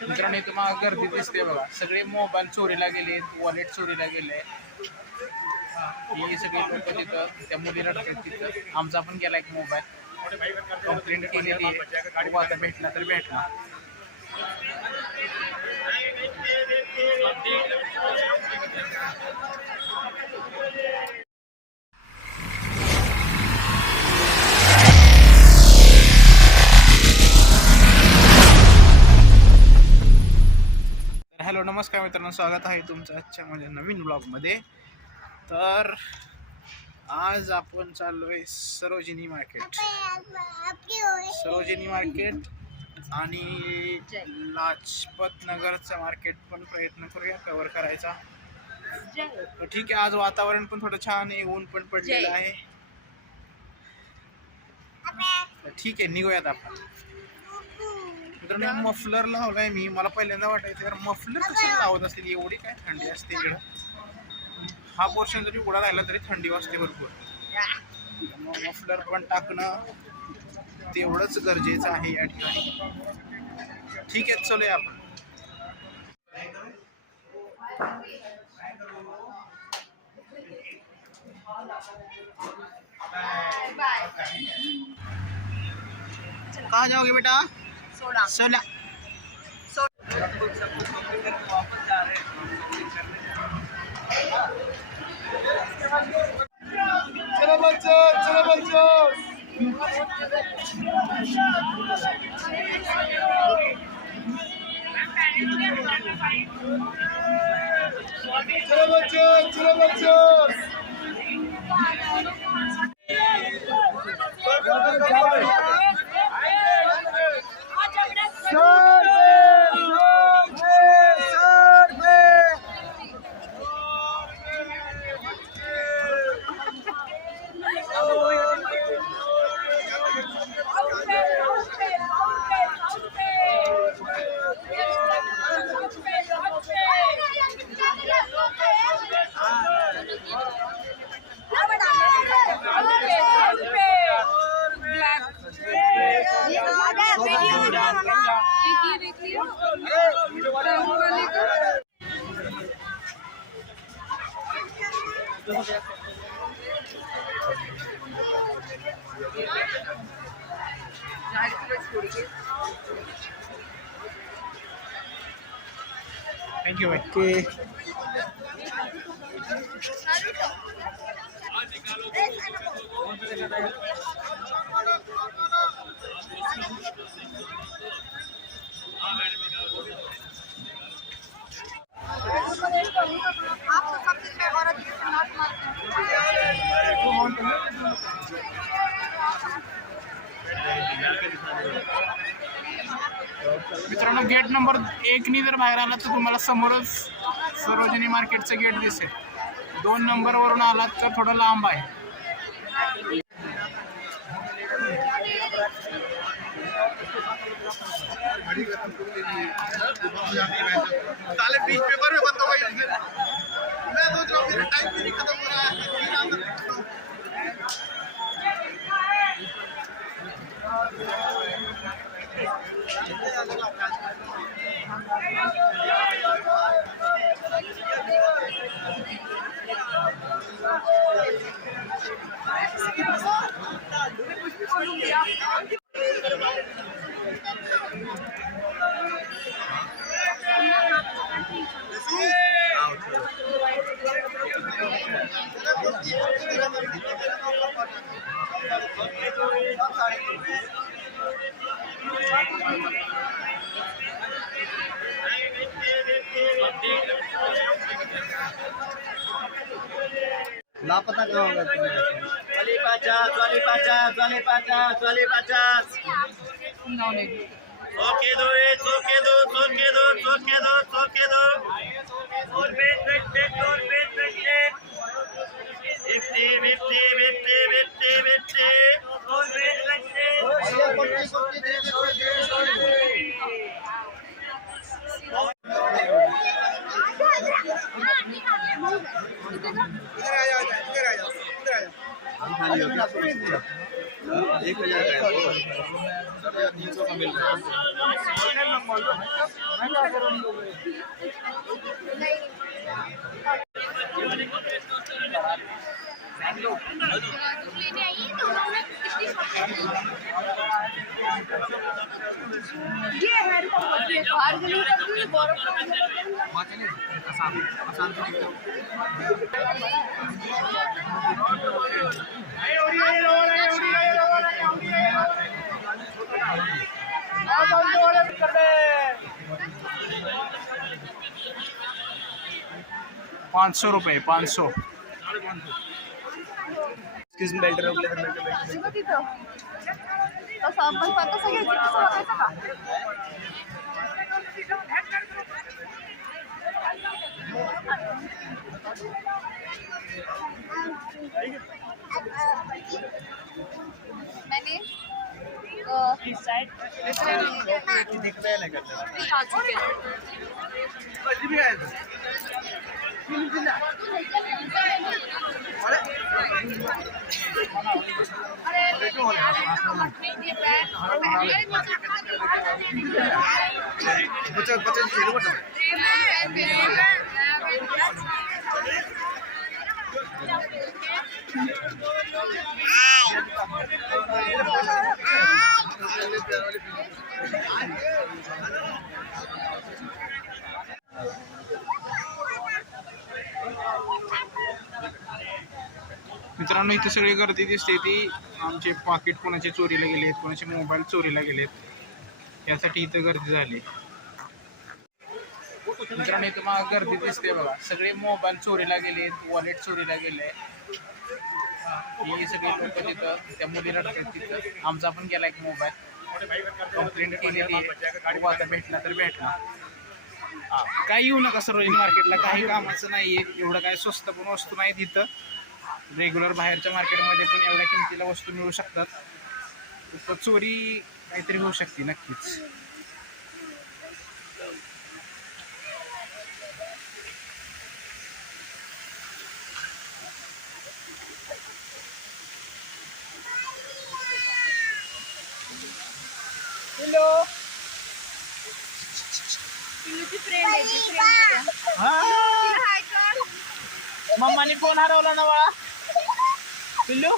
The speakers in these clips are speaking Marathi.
मित्रांनो इथं मग गर्दी दिसते बघा, सगळे मोबाईल चोरीला गेले, वॉलेट चोरीला गेले. ही सगळी लोक तिथं त्या मुली रडतात तिथं. आमचा पण गेला एक मोबाईल, कंप्लेंट केलेली आहे. बघू आता भेटला तर भेटला. हॅलो नमस्कार मित्रांनो, स्वागत आहे तुमचं आजच्या माझ्या नवीन ब्लॉगमध्ये. तर आज आपण चाललोय सरोजिनी मार्केट आणि लाजपत नगरचं मार्केट पण प्रयत्न करूया कव्हर करायचा. तर ठीक आहे, आज वातावरण पण थोडं छान आहे, ऊन पण पडलेलं आहे. ठीक आहे, निघूयात आपण. मित्रांनो मफलर लावलाय मी. मला पहिल्यांदा वाटायचं यार मफलर कशाला लावत असेल, एवढी काय थंडी असते इकडं. हा पोर्शन जरी उघडा राहिला तरी थंडी वाजते भरपूर. मफलर पण टाकणं तेवढंच गरजेचं आहे या ठिकाणी. ठीक आहे, चलूया आपण. कहाँ जाओगे बेटा? सोला। चलो बच्चों, चलो बच्चों। चलो बच्चों, चलो बच्चों। थैंक यू भाई. मित्रांनो गेट नंबर 1 नी जर बाहेर आलात तर तुम्हाला समोरच सरोजिनी मार्केटचं गेट दिसेल. 2 नंबरवरून आलात तर थोडं लांब आहे. पेपर में बंद हो गई. मैं सोच रहा हूँ मेरा टाइम भी नहीं खत्म हो रहा है. लापता कहाँ होगा? चली 50, चली 50, चली 50, चली 50. सोके दो, सोके दो, सोके दो, सोके दो, सोके दो. और बेच बेचते, और बेच बेचते. 50, 50, 50, 50, 50. और बेच बेचते. खाली हो गया 1000 का 300 का मिल रहा है. ₹500 500. किस बेल्ट रोकले तर तिथं तसं आपण कसं घ्यायचं तसं बघायचं का मैंने मित्रांनो इथे सगळी गर्दी दिसते ती आमचे पाकिट कोणाचे चोरीला गेलेत, कोणाचे मोबाईल चोरीला गेलेत, यासाठी इथं गर्दी झाली. मित्रांनो इथं मग गर्दी दिसते बघा, सगळे मोबाईल चोरीला गेलेत, वॉलेट चोरीला गेले. ही सगळी लोक तिथं त्या मुली रडतात तिथं. आमचा पण गेला एक मोबाईल, कंप्लेंट केलेली आहे. आता भेटला तर भेटला. काही येऊ नका सरोजिनी मार्केटला, काही कामाचं नाहीये. एवढं काय स्वस्त पण वस्तू नाही तिथं. रेग्युलर बाहेरच्या मार्केटमध्ये पण एवढ्या किमतीला वस्तू मिळू शकतात. तर चोरी काहीतरी होऊ शकते नक्कीच. मम्मानी फोन हरवला ना बाळा. पिल्लू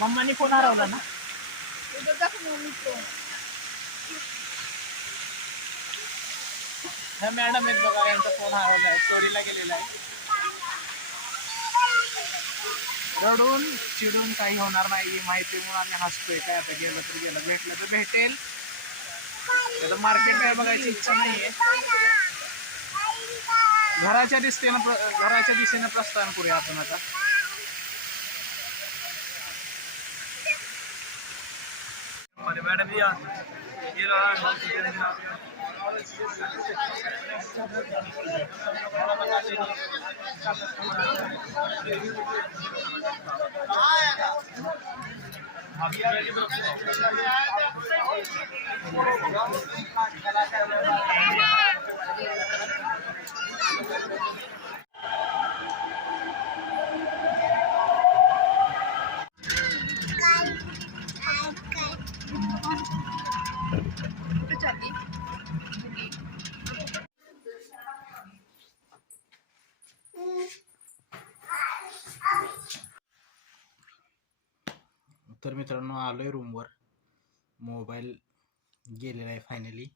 मम्मानी फोन हरवला ना. ह्या मॅडम आहेत बघा, यांचा फोन हरवला आहे, चोरीला गेलेला आहे. रडून चिडून काही होणार नाही माहिती म्हणून आम्ही हसतोय. काय आता गेलं तर गेलं, भेटलं तर भेटेल. मार्केट काय बघायची इच्छा नाहीये. घराच्या दिशेनं प्रस्थान करूया आपण आता. मॅडम तर मित्रांनो आलोय रूमवर. मोबाईल गेलेला आहे फायनली.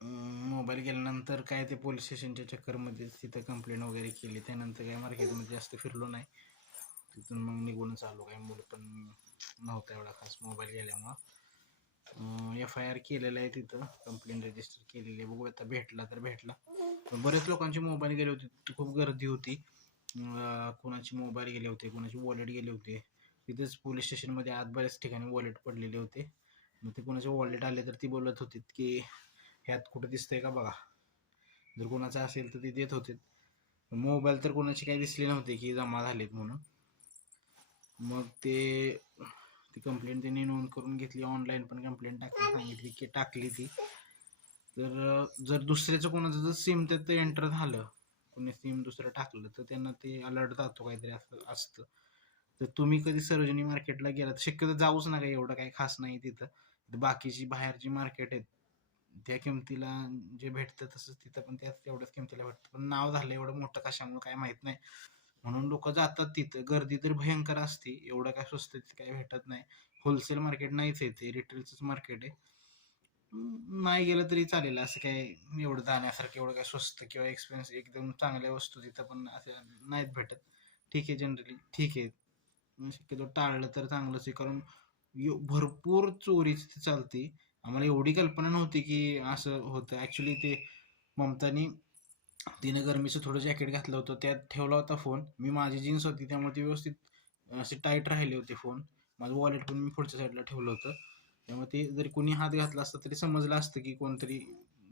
मोबाईल गेल्यानंतर काय ते पोलीस स्टेशनच्या चक्करमध्ये तिथं कंप्लेंट वगैरे केली. त्यानंतर काय मार्केटमध्ये जास्त फिरलो नाही. तिथून मग निघूनच आलो. काही मूड पण नव्हता एवढा खास मोबाईल गेल्यामुळं. FIR केलेलं आहे, तिथं कंप्लेंट रजिस्टर केलेली आहे. बघू आता भेटला तर भेटला. बरेच लोकांचे मोबाईल गेले होते, तिथं खूप गर्दी होती. कोणाचे मोबाईल गेले होते, कोणाचे वॉलेट गेले होते. तिथेच पोलीस स्टेशनमध्ये आत बऱ्याच ठिकाणी वॉलेट पडलेले होते. मग ते कोणाचे वॉलेट आले तर ती बोलत होते की ह्यात कुठं दिसतंय का बघा. जर कोणाचं असेल तर ते देत होते. मोबाईल तर कोणाचे काही दिसले नव्हते की जमा झालेत म्हणून. मग ती कंप्लेंट त्यांनी नोंद करून घेतली. ऑनलाईन पण कंप्लेंट सांगितली की टाकली ती. तर जर दुसऱ्याचं कोणाचं जर सिम त्यात एंटर झालं, कोणी सिम दुसरं टाकलं, तर त्यांना ते अलर्ट जातो काहीतरी असतं. तर तुम्ही कधी सरोजिनी मार्केटला गेलात, शक्यतो जाऊच नका. एवढं काही खास नाही तिथं. बाकीची बाहेरची मार्केट आहेत त्या किमतीला जे भेटतं तसंच तिथं पण त्याच तेवढ्याच किमतीला भेटतं, पण नाव झालं एवढं मोठं कशामुळे काय माहित नाही, म्हणून लोक जातात तिथं. गर्दी तर भयंकर असते, एवढं काय स्वस्त तिथं काय भेटत नाही. होलसेल मार्केट नाहीच आहे ते, रिटेलचंच मार्केट आहे. नाही गेलं तरी चालेल, असं काय एवढं जाण्यासारखं एवढं काय स्वस्त किंवा एक्सपेन्स एकदम चांगल्या वस्तू तिथं पण असं नाहीत भेटत. ठीक आहे, जनरली ठीक आहे, शक्यतो टाळलं तर चांगलंच आहे, कारण भरपूर चोरी तिथे चालते. आम्हाला एवढी कल्पना नव्हती की असं होतं. ॲक्च्युली ते ममतानी तिने गरमीचं थोडं जॅकेट घातलं होतं, त्यात ठेवला होता फोन. मी माझी जीन्स होती त्यामुळे ती व्यवस्थित असे टाईट राहिले होते फोन. माझं वॉलेट पण मी पुढच्या साईडला ठेवलं होतं, त्यामुळे ते जरी कोणी हात घातला असता तरी समजलं असतं की कोणतरी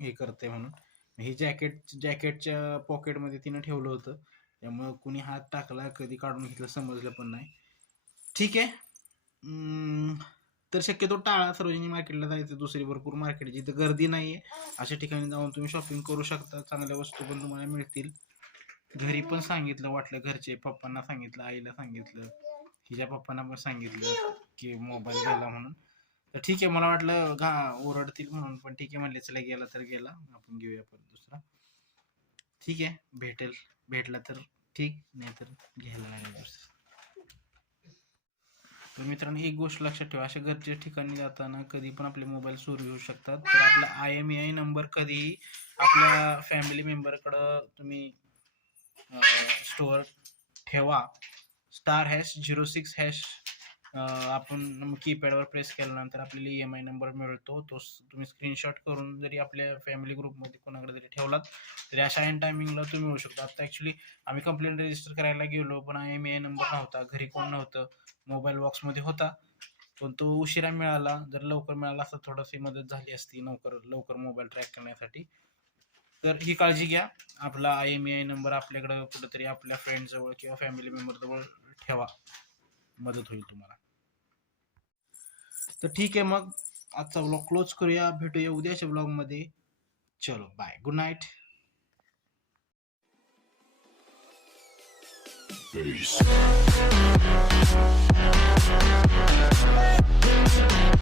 हे करतंय म्हणून. हे जॅकेटच्या पॉकेटमध्ये तिनं ठेवलं होतं, त्यामुळं कुणी हात टाकला कधी काढून घेतलं समजलं पण नाही. ठीक आहे. तर शक्यतो टाळा सरोजिनी मार्केटला जायचं. दुसरी भरपूर मार्केट जिथे गर्दी नाही आहे अशा ठिकाणी जाऊन तुम्ही शॉपिंग करू शकता. चांगल्या वस्तू पण तुम्हाला मिळतील. घरी पण सांगितलं, वाटलं घरचे पप्पांना सांगितलं, आईला सांगितलं, हिच्या पप्पांना पण सांगितलं की मोबाईल गेला म्हणून. तर ठीक आहे, मला वाटलं ओरडतील म्हणून, पण ठीक आहे म्हणले, चला गेला तर गेला, आपण घेऊया परत दुसरा. ठीक आहे, भेटला तर ठीक, नाही तर घ्यायला लागेल दुसरा. तर मित्रांनो, एक गोष्ट लक्षात ठेवा, अशा गरजेच्या ठिकाणी जाताना कधी पण आपले मोबाईल चोरी होऊ शकतात. तर आपला IMEI नंबर कधीही आपल्या फॅमिली मेंबरकडं तुम्ही स्टोअर ठेवा. *#06# आपण कीपॅडवर प्रेस केल्यानंतर आपल्याला EMI नंबर मिळतो. तो तुम्ही स्क्रीनशॉट करून जरी आपल्या फॅमिली ग्रुपमध्ये कोणाकडे जरी ठेवलात तरी अशा ऐन टायमिंगला तुम्ही मिळू शकता. आता ॲक्च्युली आम्ही कंप्लेंट रजिस्टर करायला गेलो, पण IMEI नंबर नव्हता, घरी कोण नव्हतं, मोबाईल बॉक्समध्ये होता, पण तो उशिरा मिळाला. जर लवकर मिळाला असता थोडीशी मदत झाली असती लवकर मोबाईल ट्रॅक करण्यासाठी. तर ही काळजी घ्या, आपला IMEI नंबर आपल्याकडं कुठेतरी आपल्या फ्रेंडजवळ किंवा फॅमिली मेंबरजवळ ठेवा, मदत होईल तुम्हाला. तर ठीक आहे, मग आजचा ब्लॉग क्लोज करूया. भेटूया उद्याच्या ब्लॉगमध्ये. चलो बाय, गुड नाईट. Peace.